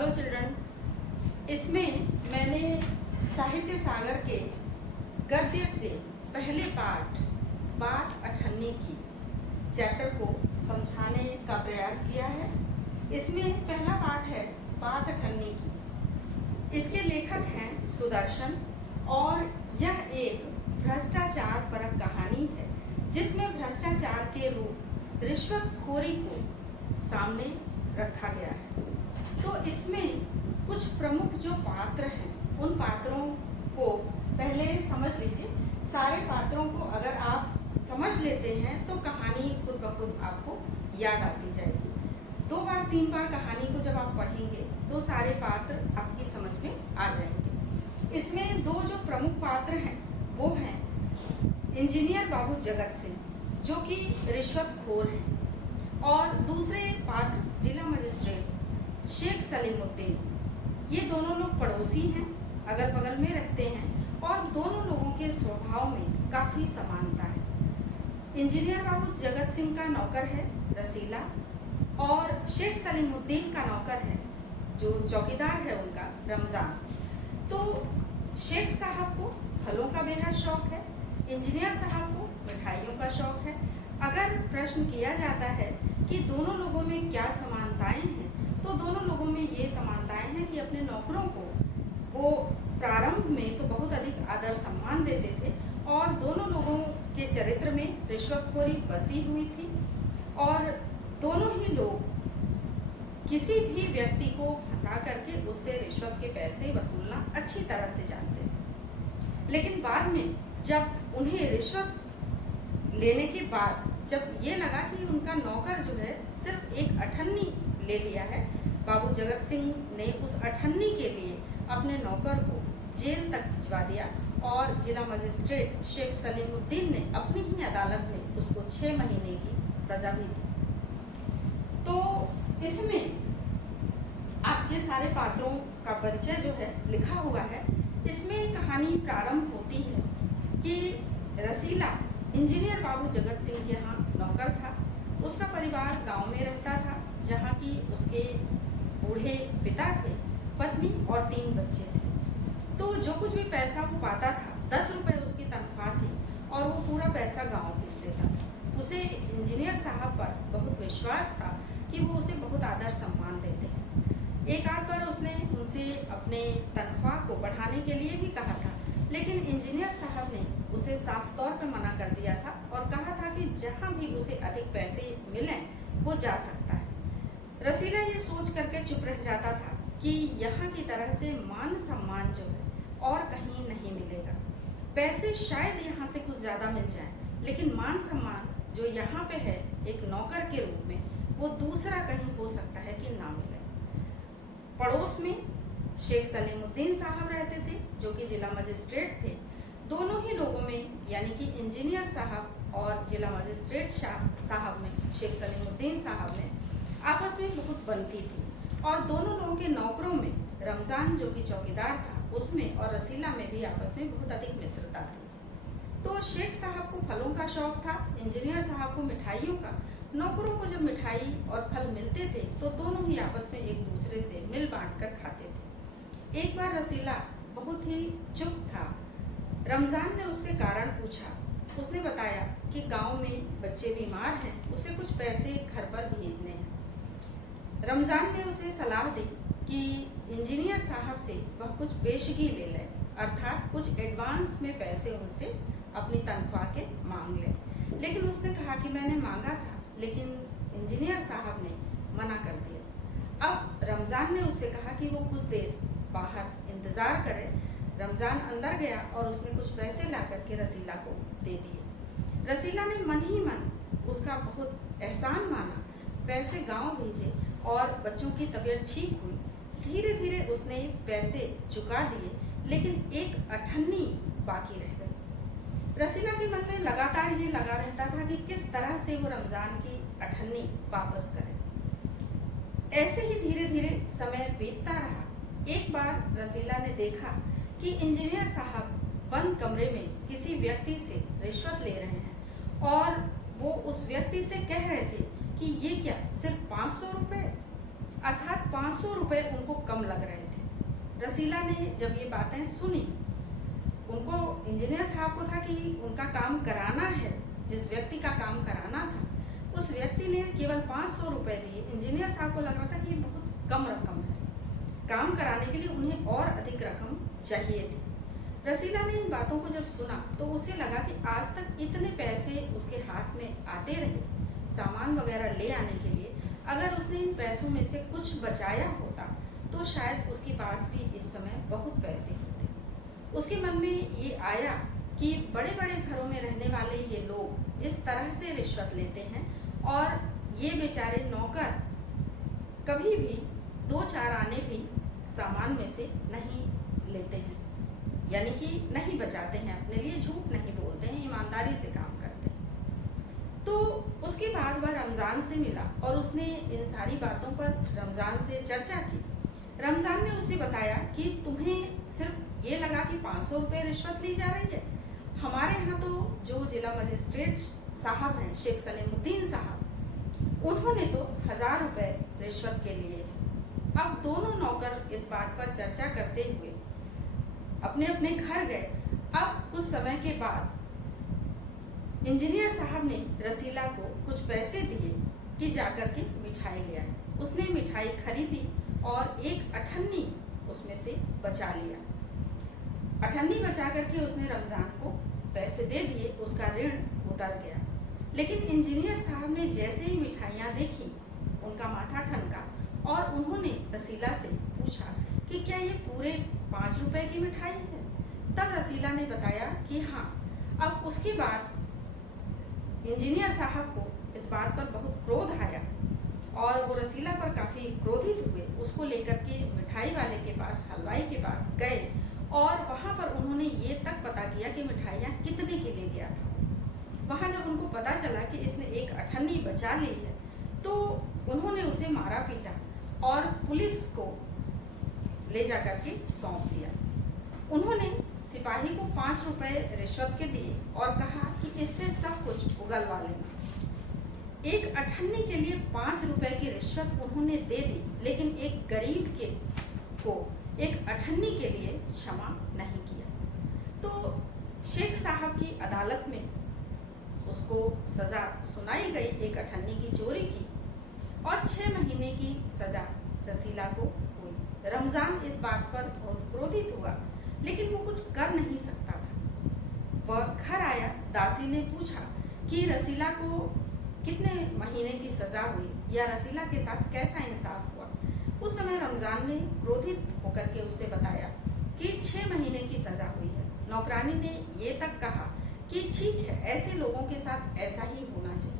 Hello children, इसमें मैंने साहित्य सागर के गद्य से पहले पाठ बात अठन्नी की चैप्टर को समझाने का प्रयास किया है। इसमें पहला पाठ है बात अठन्नी की। इसके लेखक हैं सुदर्शन और यह एक भ्रष्टाचार परक कहानी है जिसमें भ्रष्टाचार के रूप रिश्वतखोरी को सामने रखा गया है। तो इसमें कुछ प्रमुख जो पात्र हैं उन पात्रों को पहले समझ लीजिए। सारे पात्रों को अगर आप समझ लेते हैं तो कहानी खुद ब खुद आपको याद आती जाएगी। 2 बार 3 बार कहानी को जब आप पढ़ेंगे तो सारे पात्र आपकी समझ में आ जाएंगे। इसमें 2 जो प्रमुख पात्र हैं वो हैं इंजीनियर बाबू जगत सिंह जो कि रिश्वतखोर हैं, और दूसरे पात्र जिला मजिस्ट्रेट शेख सलीमुद्दीन। ये दोनों लोग पड़ोसी हैं, अगल बगल में रहते हैं और दोनों लोगों के स्वभाव में काफ़ी समानता है। इंजीनियर बाबू जगत सिंह का नौकर है रसीला और शेख सलीमुद्दीन का नौकर है जो चौकीदार है उनका रमज़ान। तो शेख साहब को फलों का बेहद शौक है, इंजीनियर साहब को मिठाइयों का शौक है। अगर प्रश्न किया जाता है कि दोनों लोगों में क्या समानताएं हैं तो दोनों लोगों में ये समानताएं हैं कि अपने नौकरों को वो प्रारंभ में तो बहुत अधिक आदर सम्मान देते थे और दोनों लोगों के चरित्र में रिश्वतखोरी बसी हुई थी और दोनों ही लोग किसी भी व्यक्ति को फंसा करके उससे रिश्वत के पैसे वसूलना अच्छी तरह से जानते थे। लेकिन बाद में जब उन्हें रिश्वत लेने के बाद जब ये लगा कि उनका नौकर जो है सिर्फ एक अठन्नी ले लिया है, बाबू जगत सिंह ने उस अठन्नी के लिए अपने नौकर को जेल तक भिजवा दिया और जिला मजिस्ट्रेट शेख सलीमुद्दीन ने अपनी ही अदालत में उसको 6 महीने की सजा भी दी। तो इसमें आपके सारे पात्रों का परिचय जो है लिखा हुआ है। इसमें कहानी प्रारंभ होती है कि रसीला इंजीनियर बाबू जगत सिंह के यहाँ नौकर था। उसका परिवार गांव में रहता था जहाँ की उसके बूढ़े पिता थे, पत्नी और 3 बच्चे थे। तो जो कुछ भी पैसा वो पाता था, 10 रुपये उसकी तनख्वाह थी और वो पूरा पैसा गांव भेज देता था। उसे इंजीनियर साहब पर बहुत विश्वास था कि वो उसे बहुत आदर सम्मान देते हैं। एक आध बार उसने उनसे अपने तनख्वाह को बढ़ाने के लिए भी कहा था, लेकिन इंजीनियर साहब ने उसे साफ तौर पर मना कर दिया था और कहा था कि जहाँ भी उसे अधिक पैसे मिलें वो जा सकता है। रसीला ये सोच करके चुप रह जाता था कि यहाँ की तरह से मान सम्मान जो है और कहीं नहीं मिलेगा। पैसे शायद यहाँ से कुछ ज़्यादा मिल जाए, लेकिन मान सम्मान जो यहाँ पे है एक नौकर के रूप में वो दूसरा कहीं हो सकता है कि ना मिले। पड़ोस में शेख सलीमुद्दीन साहब रहते थे जो कि जिला मजिस्ट्रेट थे। दोनों ही लोगों में यानी कि इंजीनियर साहब और जिला मजिस्ट्रेट साहब में शेख सलीमुद्दीन साहब में आपस में बहुत बनती थी और दोनों लोगों के नौकरों में रमज़ान जो कि चौकीदार था उसमें और रसीला में भी आपस में बहुत अधिक मित्रता थी। तो शेख साहब को फलों का शौक था, इंजीनियर साहब को मिठाइयों का। नौकरों को जब मिठाई और फल मिलते थे तो दोनों ही आपस में एक दूसरे से मिल बांट कर खाते थे। एक बार रसीला बहुत ही चुप था। रमज़ान ने उससे कारण पूछा। उसने बताया कि गांव में बच्चे बीमार हैं, उसे कुछ पैसे घर पर भेजने हैं। रमज़ान ने उसे सलाह दी कि इंजीनियर साहब से वह कुछ पेशगी ले ले, अर्थात कुछ एडवांस में पैसे उनसे अपनी तनख्वाह के मांग ले। लेकिन उसने कहा कि मैंने मांगा था लेकिन इंजीनियर साहब ने मना कर दिया। अब रमज़ान ने उससे कहा कि वो कुछ देर बाहर इंतज़ार करे। रमज़ान अंदर गया और उसने कुछ पैसे ला करके रसीला को दे दिए। रसीला ने मन ही मन उसका बहुत एहसान माना, पैसे गांव भेजे और बच्चों की तबीयत ठीक हुई। धीरे धीरे उसने पैसे चुका दिए, लेकिन एक अठन्नी बाकी रह गई। रसीला के मन में लगातार ये लगा रहता था कि किस तरह से वो रमज़ान की अठन्नी वापस करे। ऐसे ही धीरे धीरे समय बीतता रहा। एक बार रसीला ने देखा कि इंजीनियर साहब बंद कमरे में किसी व्यक्ति से रिश्वत ले रहे हैं और वो उस व्यक्ति से कह रहे थे कि ये क्या सिर्फ 500 रुपये, अर्थात 500 रुपये उनको कम लग रहे थे। रसीला ने जब ये बातें सुनी, उनको इंजीनियर साहब को था कि उनका काम कराना है, जिस व्यक्ति का काम कराना था उस व्यक्ति ने केवल 500 रुपये दिए। इंजीनियर साहब को लग रहा था कि बहुत कम रकम है, काम कराने के लिए उन्हें और अधिक रकम चाहिए थी। रसीला ने इन बातों को जब सुना तो उसे लगा कि आज तक इतने पैसे उसके हाथ में आते रहे सामान वगैरह ले आने के लिए, अगर उसने इन पैसों में से कुछ बचाया होता तो शायद उसके पास भी इस समय बहुत पैसे होते। उसके मन में ये आया कि बड़े बड़े घरों में रहने वाले ये लोग इस तरह से रिश्वत लेते हैं और ये बेचारे नौकर कभी भी 2-4 आने भी सामान में से नहीं लेते हैं, यानी कि नहीं बचाते हैं अपने लिए, झूठ नहीं बोलते हैं, ईमानदारी से काम करते हैं। तो उसके बाद वह रमज़ान से मिला और उसने इन सारी बातों पर रमज़ान से चर्चा की। रमज़ान ने उसे बताया कि तुम्हें सिर्फ ये लगा कि 500 रुपये रिश्वत ली जा रही है, हमारे यहाँ तो जो जिला मजिस्ट्रेट साहब हैं शेख सलीमुद्दीन साहब, उन्होंने तो 1000 रुपये रिश्वत के लिए है। अब दोनों नौकर इस बात पर चर्चा करते हुए अपने अपने घर गए। अब कुछ समय के बाद इंजीनियर साहब ने रसीला को कुछ पैसे दिए कि जाकर के मिठाई ले आए। उसने मिठाई खरीदी और एक अठन्नी उसमें से बचा लिया। अठन्नी बचा करके उसने रमज़ान को पैसे दे दिए, उसका ऋण उतर गया। लेकिन इंजीनियर साहब ने जैसे ही मिठाइयाँ देखी उनका माथा ठनका और उन्होंने रसीला से पूछा कि क्या ये पूरे 5 रुपए की मिठाई है? तब रसीला ने बताया कि हाँ। अब उसके बाद इंजीनियर साहब को इस बात पर बहुत क्रोध आया और वो रसीला पर काफ़ी क्रोधित हुए। उसको लेकर के मिठाई वाले के पास, हलवाई के पास गए और वहाँ पर उन्होंने ये तक पता किया कि मिठाइयाँ कितने के लिए गया था। वहाँ जब उनको पता चला कि इसने एक अठन्नी बचा ली है तो उन्होंने उसे मारा पीटा और पुलिस को ले जा करके सौंप दिया। उन्होंने सिपाही को 5 रुपये रिश्वत के दिए और कहा कि इससे सब कुछ उगलवा लेना। एक अठन्नी के लिए 5 रुपये की रिश्वत उन्होंने दे दी, लेकिन एक गरीब को एक अठन्नी के लिए क्षमा नहीं किया। तो शेख साहब की अदालत में उसको सज़ा सुनाई गई एक अठन्नी की चोरी की और 6 महीने की सज़ा रसीला को हुई। रमज़ान इस बात पर बहुत क्रोधित हुआ, लेकिन वो कुछ कर नहीं सकता था। वह घर आया, दासी ने पूछा कि रसीला को कितने महीने की सज़ा हुई या रसीला के साथ कैसा इंसाफ हुआ। उस समय रमज़ान ने क्रोधित होकर के उससे बताया कि 6 महीने की सज़ा हुई है। नौकरानी ने ये तक कहा कि ठीक है, ऐसे लोगों के साथ ऐसा ही होना चाहिए।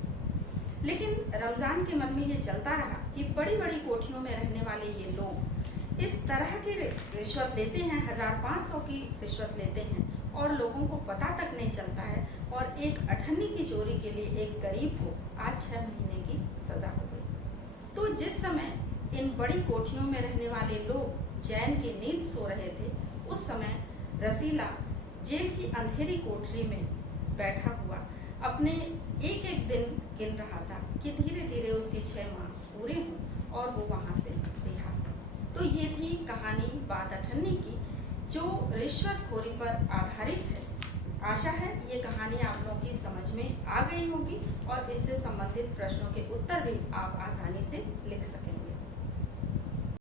लेकिन रमज़ान के मन में ये चलता रहा कि बड़ी बड़ी कोठियों में रहने वाले ये लोग इस तरह की रिश्वत लेते हैं, 1500 की रिश्वत लेते हैं और लोगों को पता तक नहीं चलता है। और एक अठन्नी की चोरी के लिए एक गरीब को आज 6 महीने की सज़ा हो गई। तो जिस समय इन बड़ी कोठियों में रहने वाले लोग चैन की नींद सो रहे थे, उस समय रसीला जेल की अंधेरी कोठरी में बैठा हुआ अपने एक एक दिन गिन रहा था कि धीरे धीरे उसके 6 माह पूरे हों और वो वहाँ से रिहा। तो ये थी कहानी बात अठन्नी की, जो रिश्वतखोरी पर आधारित है। आशा है ये कहानी आप लोगों की समझ में आ गई होगी और इससे संबंधित प्रश्नों के उत्तर भी आप आसानी से लिख सकेंगे।